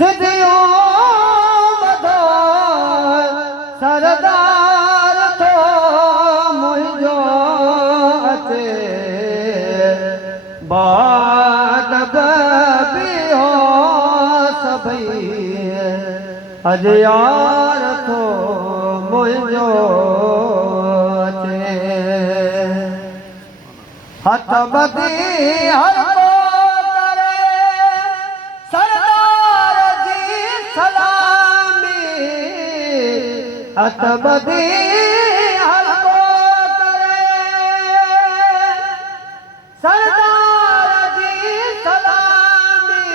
सिधियों बधो सरदार थो मुंहिंजो अचे बाद बियो सभई अॼु यार थो मुंहिंजो अचे हथ ॿधी हर को करे सरदार जी सलामी हथ ॿधी हर को करे सरदार जी सलामी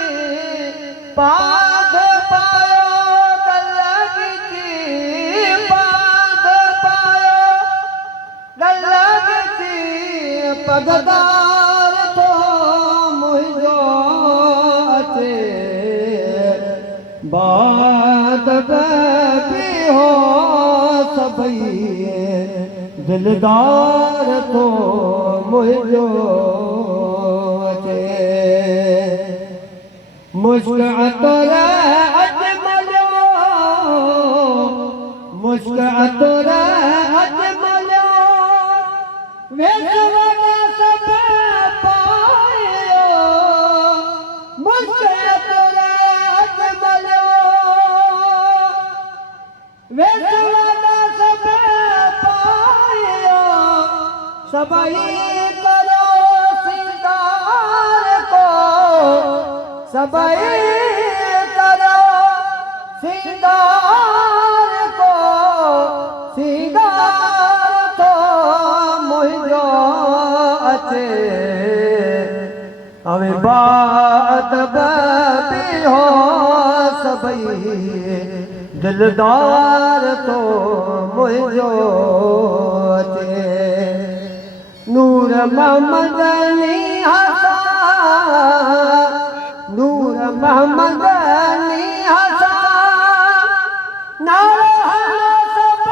पाद पायो गलगी पाद पायो गलगी पगदार थो मुंहिंजो अचे बाद बियो सभई दिलदार थो मुंहिंजो अचे मुश्क अतोर अजमलो मुश्क अतोर अजमलो वेसवन सब पायो मुश्क अतोर अजमलो वेसवन सब पायो सबई करो सिंगार को सबई करो सिंगार को सिंगार थो मुंहिंजो अचे अवे बाद बियो सभई दिलदार थो मुंहिंजो अचे नूर मोहम्मद हसा नूर मोहम्मद हसा नारो सब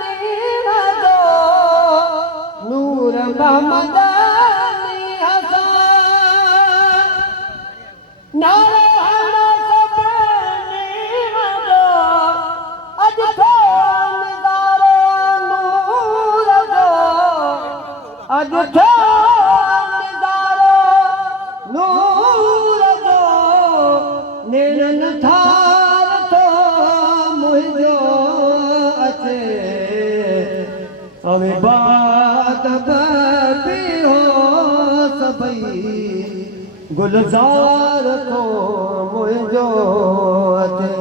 नीरदो नूर मोहम्मद हसा नारो सब नीरदो अज थो निज़ारो नूर जो अज थो निज़ारो नूर जो नेरन थार थो मुंहिंजो अचे अवे बाद बियो सभई गुलज़ार थो मुंहिंजो अचे